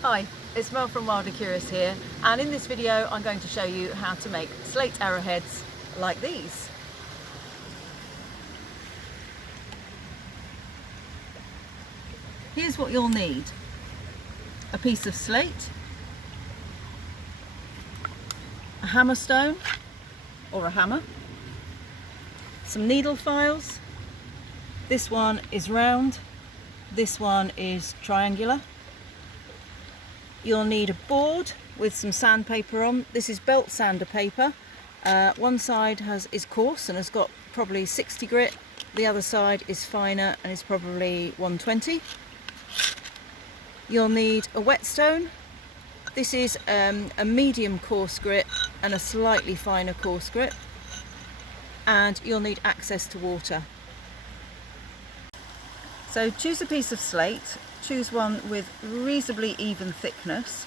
Hi, it's Mel from Wild and Curious here, and in this video I'm going to show you how to make slate arrowheads like these. Here's what you'll need: a piece of slate, a hammer stone or a hammer, some needle files. This one is round, this one is triangular. You'll need a board with some sandpaper on. This is belt sander paper. One side is coarse and has got probably 60 grit. The other side is finer and is probably 120. You'll need a whetstone. This is a medium coarse grit and a slightly finer coarse grit. And you'll need access to water. So choose a piece of slate. Choose one with reasonably even thickness,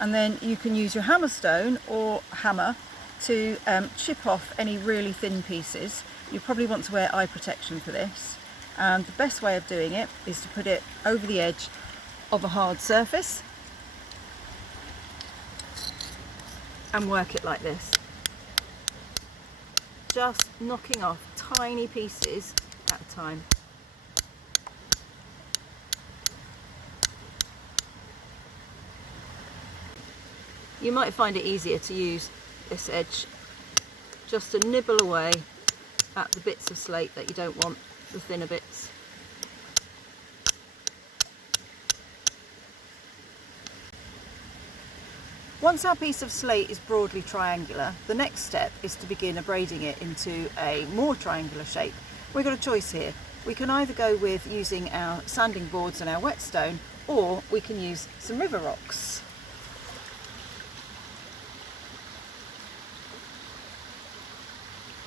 and then you can use your hammer stone or hammer to chip off any really thin pieces. You probably want to wear eye protection for this, and the best way of doing it is to put it over the edge of a hard surface and work it like this, just knocking off tiny pieces at a time. You might find it easier to use this edge just to nibble away at the bits of slate that you don't want, the thinner bits. Once our piece of slate is broadly triangular, the next step is to begin braiding it into a more triangular shape. We've got a choice here. We can either go with using our sanding boards and our whetstone, or we can use some river rocks.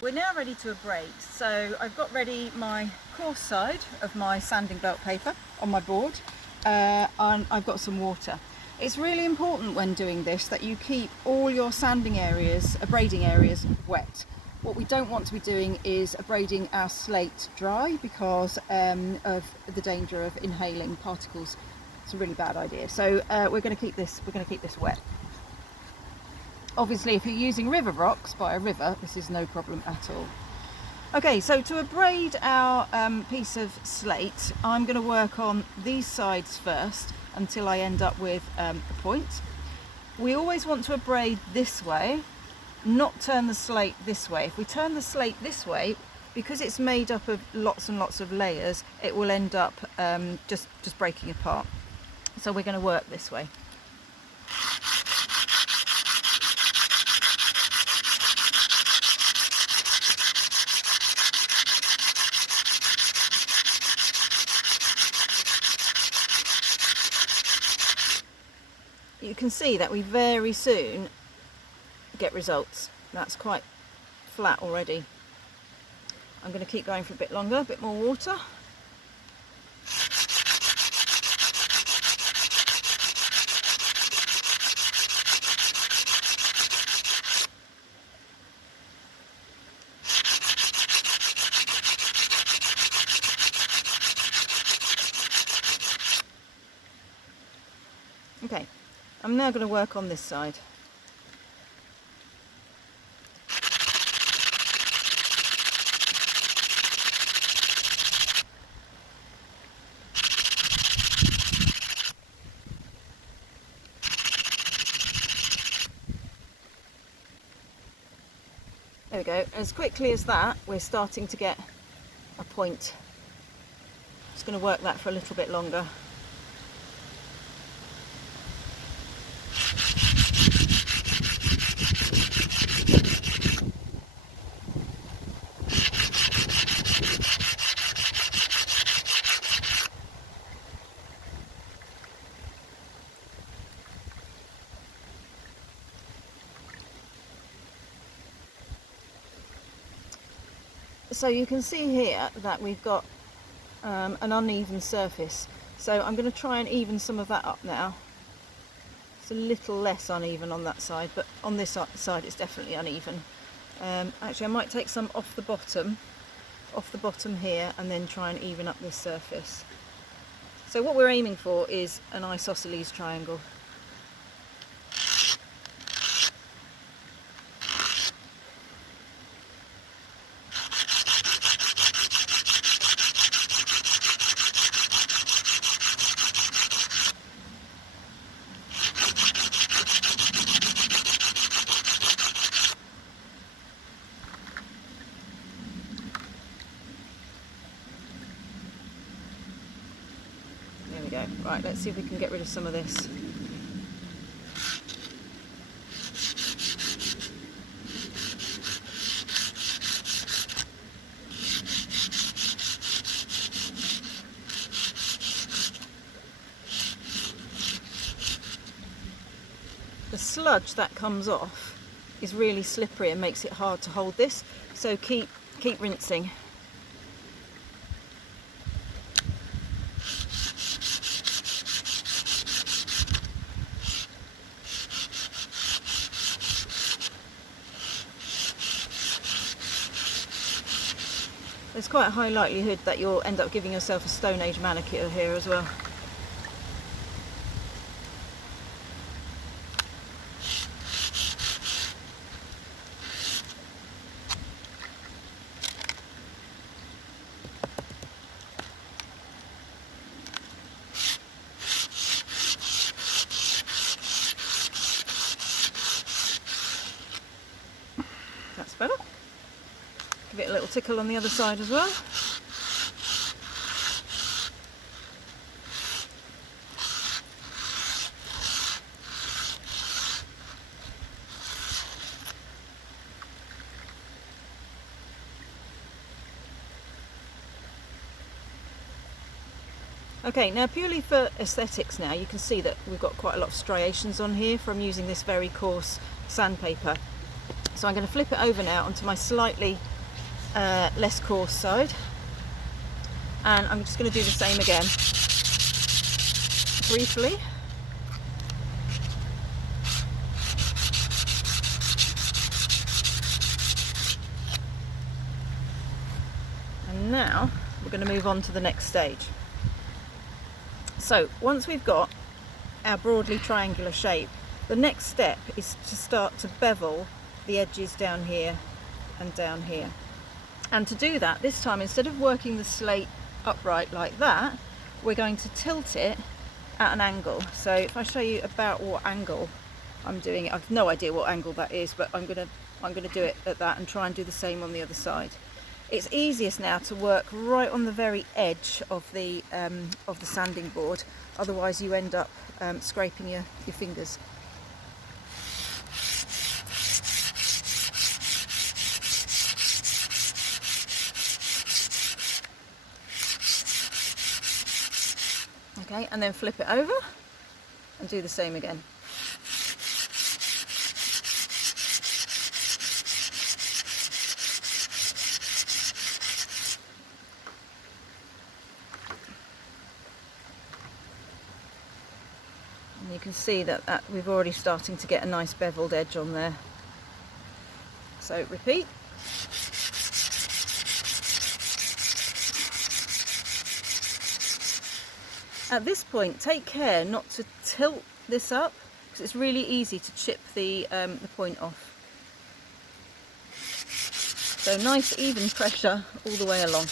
We're now ready to braid, so I've got ready my coarse side of my sanding belt paper on my board, and I've got some water. It's really important when doing this that you keep all your sanding areas, braiding areas, wet. What we don't want to be doing is braiding our slate dry because of the danger of inhaling particles. It's a really bad idea. So we're going to keep this wet. Obviously, if you're using river rocks by a river, this is no problem at all. Okay, so to braid our piece of slate, I'm going to work on these sides first until I end up with a point. We always want to braid this way, not turn the slate this way. If we turn the slate this way, because it's made up of lots and lots of layers, it will end up just breaking apart. So we're going to work this way. You can see that we very soon get results. That's quite flat already. I'm going to keep going for a bit longer, a bit more water. Okay. I'm now going to work on this side. There we go. As quickly as that, we're starting to get a point. Just going to work that for a little bit longer. So you can see here that we've got an uneven surface. So I'm going to try and even some of that up now. It's a little less uneven on that side, but on this side it's definitely uneven. Actually, I might take some off the bottom here, and then try and even up this surface. So what we're aiming for is an isosceles triangle. There we go. Right, let's see if we can get rid of some of this. The sludge that comes off is really slippery and makes it hard to hold this, so keep rinsing. There's quite a high likelihood that you'll end up giving yourself a Stone Age manicure here as well. That's better. Give it a little tickle on the other side as well. Okay, now purely for aesthetics now, you can see that we've got quite a lot of striations on here from using this very coarse sandpaper. So I'm going to flip it over now onto my slightly less coarse side, and I'm just going to do the same again briefly. And now we're going to move on to the next stage. So once we've got our broadly triangular shape, the next step is to start to bevel the edges down here and down here. And to do that, this time, instead of working the slate upright like that, we're going to tilt it at an angle. So if I show you about what angle I'm doing it, I've no idea what angle that is, but I'm gonna do it at that and try and do the same on the other side. It's easiest now to work right on the very edge of the sanding board, otherwise you end up scraping your fingers. Okay, and then flip it over and do the same again. And you can see that we've already starting to get a nice beveled edge on there. So repeat. At this point, take care not to tilt this up, because it's really easy to chip the point off. So nice even pressure all the way along.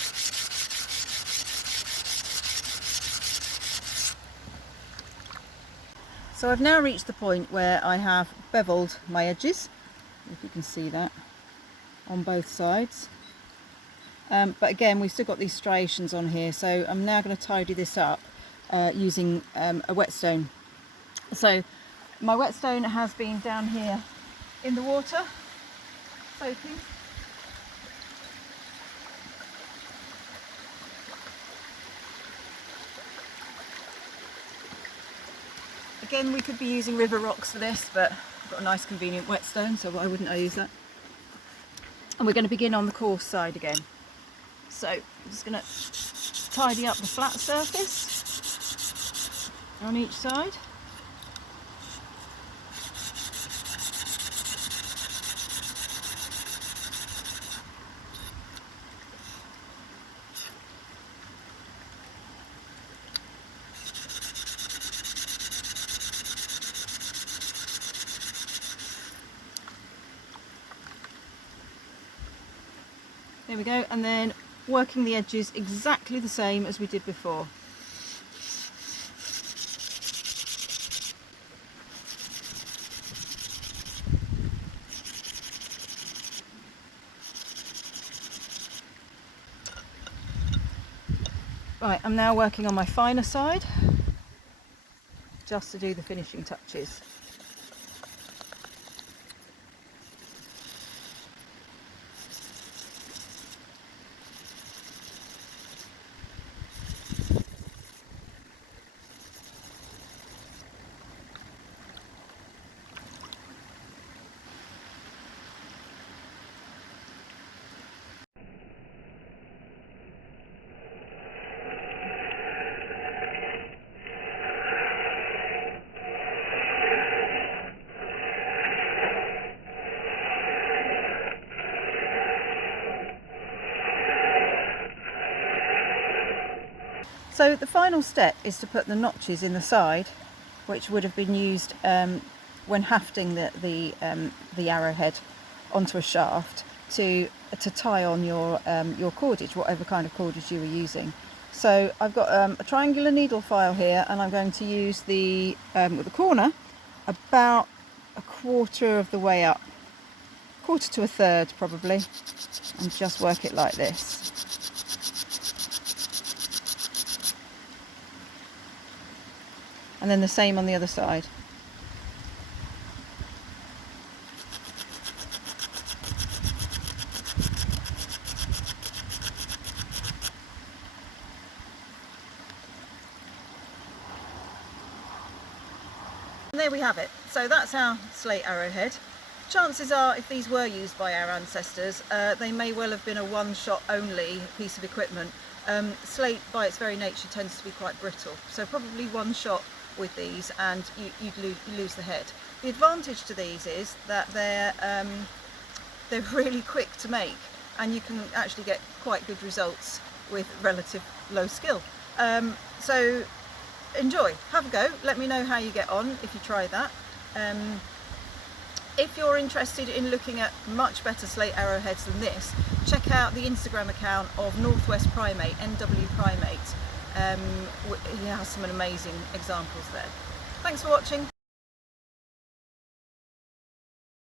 So I've now reached the point where I have beveled my edges, if you can see that, on both sides. But again, we've still got these striations on here, so I'm now going to tidy this up using a whetstone. So my whetstone has been down here in the water, soaking. Again, we could be using river rocks for this, but I've got a nice convenient whetstone, so why wouldn't I use that? And we're going to begin on the coarse side again. So I'm just going to tidy up the flat surface on each side. There we go, and then working the edges exactly the same as we did before. Right, I'm now working on my finer side, just to do the finishing touches. So the final step is to put the notches in the side, which would have been used when hafting the arrowhead onto a shaft to tie on your cordage, whatever kind of cordage you were using. So I've got a triangular needle file here, and I'm going to use the corner about a quarter of the way up, quarter to a third probably, and just work it like this. And then the same on the other side. And there we have it. So that's our slate arrowhead. Chances are, if these were used by our ancestors, they may well have been a one-shot only piece of equipment. Slate, by its very nature, tends to be quite brittle, so probably one shot with these and you'd lose the head. The advantage to these is that they're really quick to make, and you can actually get quite good results with relative low skill. So enjoy, have a go, let me know how you get on if you try that. If you're interested in looking at much better slate arrowheads than this, check out the Instagram account of Northwest Primate, NW Primate. He has some amazing examples there. Thanks for watching.